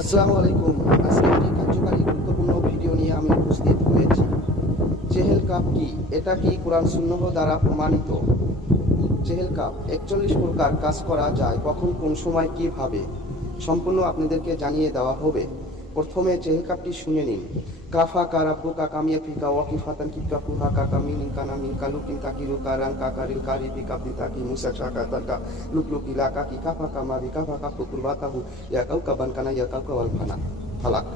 আসসালামু আলাইকুম। আজকে একটি কার্যকারী গুরুত্বপূর্ণ ভিডিও নিয়ে আমি উপস্থিত হয়েছি। চেহেল কাপ কি? এটা কি কোরআন সুন্নাহ দ্বারা প্রমাণিত? চেহেল কাপ 41 প্রকার কাজ করা যায়, কখন কোন সময় কিভাবে সম্পূর্ণ আপনাদেরকে জানিয়ে দেওয়া হবে। প্রথমে চেহেল কাপটি শুনে নিন। কাফা কারাব্বু কাকামিয়া ফিকা ওয়াকিফাতান কিকা কুহা কাকা মিনিন কানা মিন কালুকিন তাকিরু কারান কাকারিল কারিবি কাবদি তাকি মুসা শাকা তাকা লুকলুক ইলাকা কি কাফা কামা বি কাফা কাকু কুরবাতাহু ইয়া কাউকা বানকানা ইয়া কাউকা ওয়াল ফালাক।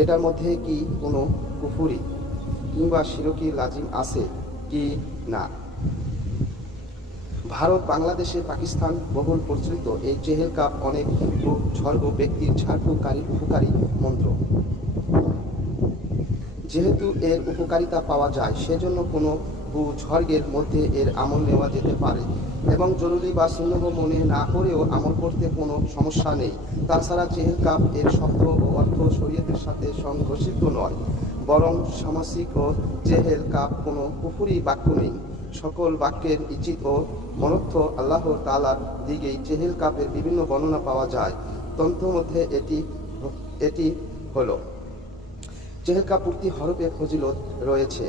এটার মধ্যে কি কোনো কুফুরি কিংবা শিরকি লাজিম আছে কি না? ভারত, বাংলাদেশে, পাকিস্তান বহুল প্রচলিত এই চেহেল কাপ অনেক ঝর্গ ব্যক্তির ঝাড়ফুঁকারীর উপকারী মন্ত্র। যেহেতু এর উপকারিতা পাওয়া যায়, সেজন্য কোনো ঝর্গের মধ্যে এর আমল নেওয়া যেতে পারে এবং জরুরি বা সুন্নাহ মনে না করেও আমল করতে কোনো সমস্যা নেই। তাছাড়া চেহেল কাপ এর শব্দ ও অর্থ শরীয়তের সাথে সংঘর্ষিত নয়, বরং সামাসিক ও চেহেল কাপ কোনো কুফরি বাক্য নেই। সকল বাক্যের ইচিত ও মনর্থ আল্লাহ তাআলার দিকেই চেহেল কাপের বিভিন্ন বর্ণনা পাওয়া যায়। তন্ত্র মধ্যে এটি হলো চেহেল কাপ প্রতি হরফে ফজিলত রয়েছে।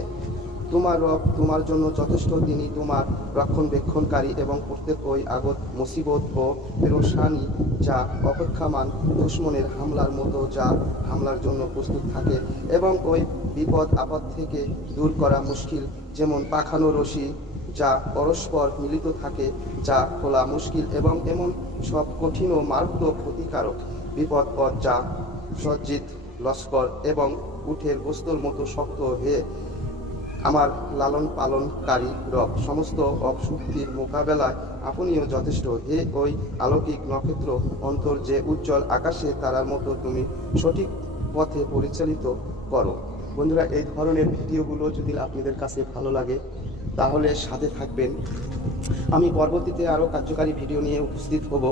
তোমার রব তোমার জন্য যথেষ্ট, তিনি তোমার রক্ষণবেক্ষণকারী এবং প্রত্যেক ওই আগত মুসিবত ও পেরেশানি যা অপেক্ষামান দুশমনের হামলার মতো, যা হামলার জন্য প্রস্তুত থাকে এবং ওই বিপদ আপদ থেকে দূর করা মুশকিল, যেমন পাখানো রশি যা পরস্পর মিলিত থাকে, যা খোলা মুশকিল, এবং এমন সব কঠিন ও মারাত্মক ক্ষতিকারক বিপদ পথ যা সজ্জিত লস্কর এবং উঠের বস্তুর মতো শক্ত হয়ে আমার লালন পালনকারী রব সমস্ত অপশক্তির মোকাবেলায় আপনিও যথেষ্ট। হে ওই আলৌকিক নক্ষত্র অন্তর যে উজ্জ্বল আকাশে তারার মতো তুমি সঠিক পথে পরিচালিত করো। বন্ধুরা, এই ধরনের ভিডিওগুলো যদি আপনাদের কাছে ভালো লাগে তাহলে সাথে থাকবেন। আমি পরবর্তীতে আরও কার্যকারী ভিডিও নিয়ে উপস্থিত হব।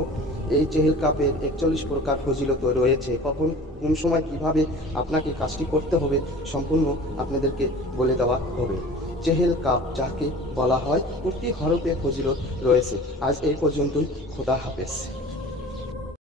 এই চেহেল কাপের 41 প্রকার ফজিলত রয়েছে, কখন কোন সময় কিভাবে আপনাকে কাজটি করতে হবে সম্পূর্ণ আপনাদেরকে বলে দেওয়া হবে। চেহেল কাপ যাকে বলা হয়, প্রতি হরফে ফজিলত রয়েছে। আজ এই পর্যন্তই। খোদা হাফেজ।